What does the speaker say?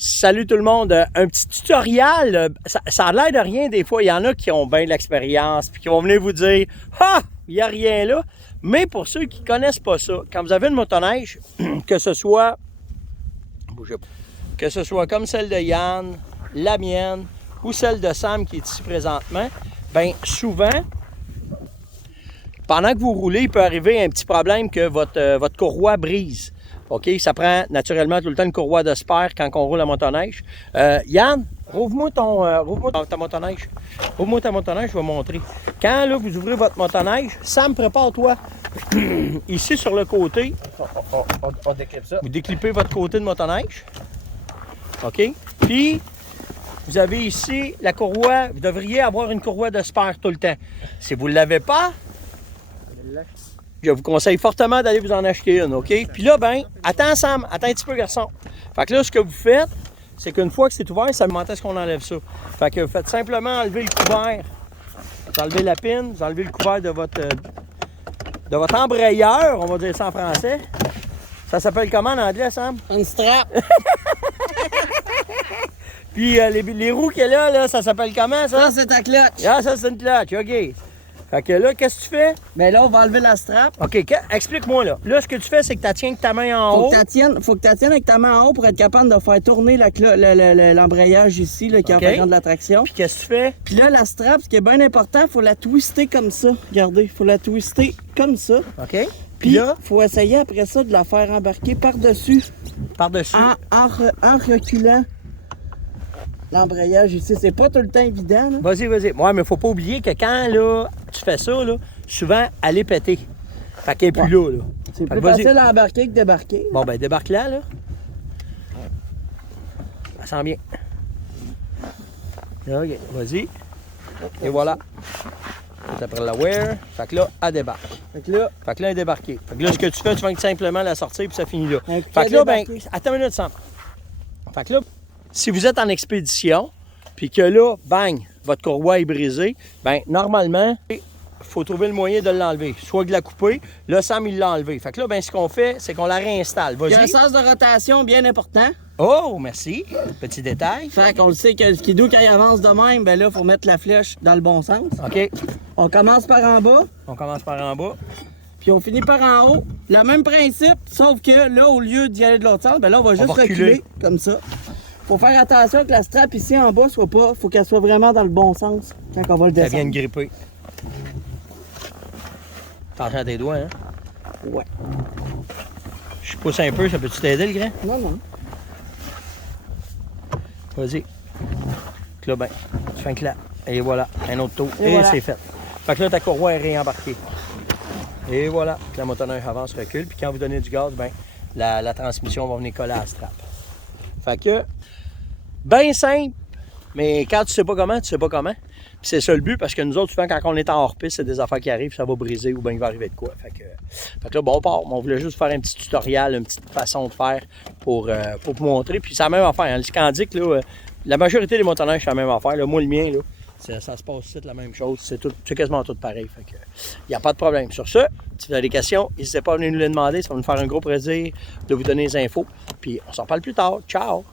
Salut tout le monde, un petit tutoriel, ça a l'air de rien des fois, il y en a qui ont bien de l'expérience puis qui vont venir vous dire « Ah, il n'y a rien là », mais pour ceux qui ne connaissent pas ça, quand vous avez une motoneige, que ce soit comme celle de Yann, la mienne ou celle de Sam qui est ici présentement, bien souvent, pendant que vous roulez, il peut arriver un petit problème que votre courroie brise. OK? Ça prend naturellement tout le temps une courroie de spare quand on roule la motoneige. Yann, rouvre-moi ta motoneige. Rouvre-moi ta motoneige, je vais montrer. Quand là, vous ouvrez votre motoneige, Sam, prépare-toi. Ici, sur le côté, On déclipe ça. vous déclipez votre côté de motoneige. OK? Puis, vous avez ici la courroie. Vous devriez avoir une courroie de spare tout le temps. Si vous ne l'avez pas, je vous conseille fortement d'aller vous en acheter une, OK? Puis là, ben, attends Sam, attends un petit peu garçon. Fait que là, ce que vous faites, c'est qu'une fois que c'est ouvert, ça me demande est-ce qu'on enlève ça. Fait que vous faites simplement enlever le couvert. Vous enlevez la pine, vous enlevez le couvert de votre embrayeur, on va dire ça en français. Ça s'appelle comment en anglais, Sam? Un strap. Puis les roues qu'il y a là, ça s'appelle comment, ça? Ça, c'est ta clutch. Ah, ça, c'est une clutch, OK. Fait que là, qu'est-ce que tu fais? Mais là, on va enlever la strap. OK, explique-moi là. Là, ce que tu fais, c'est que tu tiens avec ta main en haut. Faut que tu tiennes avec ta main en haut pour être capable de faire tourner l'embrayage ici, là, qui OK. représente la traction. Puis qu'est-ce que tu fais? Puis là, la strap, ce qui est bien important, il faut la twister comme ça. Regardez, il faut la twister comme ça. OK. Puis là, il faut essayer après ça de la faire embarquer par-dessus par-dessus. en reculant l'embrayage ici. C'est pas tout le temps évident, là. Vas-y. Ouais, mais faut pas oublier que quand là, tu fais ça, là, souvent, elle est pétée. Fait qu'elle est plus là. C'est Fait plus que vas-y. facile à embarquer que débarquer. Bon, ben débarque-la, là. Ça sent bien. OK, vas-y. Et voilà. Après la wear. Fait que là, elle débarque. Fait que là, Fait que là, elle est débarquée. Fait que là, ce que tu fais, tu vas simplement la sortir puis ça finit là. Un Fait que là, ben, débarqué. attends une minute, Sam. Fait que là, si vous êtes en expédition, puis que là, bang, votre courroie est brisée, ben normalement, il faut trouver le moyen de l'enlever. Soit de la couper, là, Sam, il l'a enlevé. Fait que là, ben, ce qu'on fait, c'est qu'on la réinstalle. il y a un Vas-y. sens de rotation bien important. Oh, merci. Petit détail. Fait qu'on le sait que le skidoo, quand il avance de même, ben là, il faut mettre la flèche dans le bon sens. OK. On commence par en bas, On commence par en bas. puis on finit par en haut. Le même principe, sauf que là, au lieu d'y aller de l'autre sens, ben là, on va juste va reculer. reculer comme ça. Faut faire attention que la strap ici en bas soit pas, faut qu'elle soit vraiment dans le bon sens quand on va le Ça vient de descendre. gripper. Attention à tes doigts, hein. Ouais. Je pousse un peu, ça peut-tu t'aider, le grand? Non, non. Vas-y. Là, ben, tu fais un clap. Et voilà, un autre tour. Et Et voilà. c'est fait. Fait que là, ta courroie est réembarquée. Et voilà. Puis la motoneige avance, recule. Puis quand vous donnez du gaz, ben, la transmission va venir coller à la strap. Fait que, bien simple, mais quand tu sais pas comment, tu sais pas comment. Puis c'est ça le but, parce que nous autres, souvent, quand on est en hors-piste, c'est des affaires qui arrivent, ça va briser ou bien il va arriver de quoi. Fait que là, bon, on part. On voulait juste faire un petit tutoriel, une petite façon de faire pour vous montrer. Puis c'est la même affaire. Hein. Le Scandic, là, la majorité des motoneiges, c'est la même affaire. Là. Moi, le mien, là, ça se passe ici, la même chose. C'est quasiment tout pareil. Fait que, il n'y a pas de problème. Sur ce, si vous avez des questions, n'hésitez pas à venir nous les demander. Ça va nous faire un gros plaisir de vous donner les infos. Puis on s'en parle plus tard. Ciao!